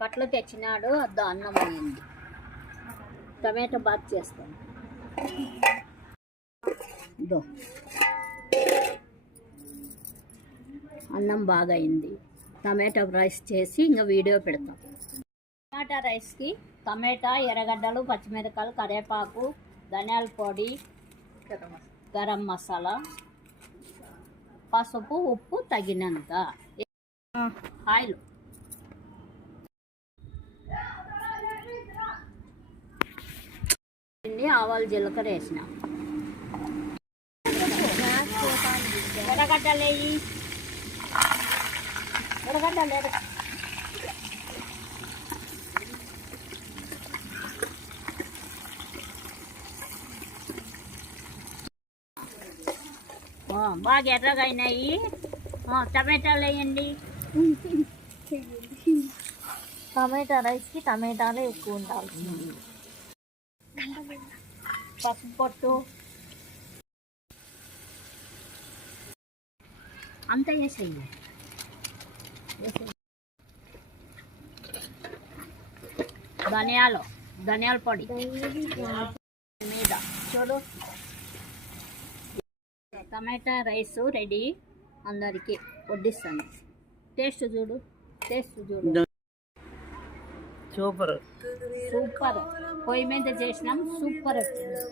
కట్లు తెచ్చినాడు, అద్దు అన్నం అయింది. టమాటో బాత్ చేస్తాను. అన్నం బాగా అయింది. టమాటో రైస్ చేసి ఇంకా వీడియో పెడతాం. టమాటా రైస్కి టమాటా, ఎర్రగడ్డలు, పచ్చిమిరపకాయలు, కరివేపాకు, ధనియాల పొడి, గరం మసాలా, పసుపు, ఉప్పు తగినంత, ఆయిల్, ఆవాలు, జీలకర్ర వేసిన. ఎర్రగడ్డలు వేయి. ఎర్రగడ్డలు బాగా ఎర్రగా అయినాయి. టమాటాలు వేయండి. టమాటా రైస్కి టమాటాలు ఎక్కువ ఉండాలి. పసుపు పొట్టు అంతా వేసేయండి. ధనియాల పొడి మీద చూడు. టమాటా రైస్ రెడీ. అందరికి వడ్డిస్తాను. టేస్ట్ చూడు. సూపర్. పొయ్యి మీద చేసినాం. సూపర్ వచ్చింది.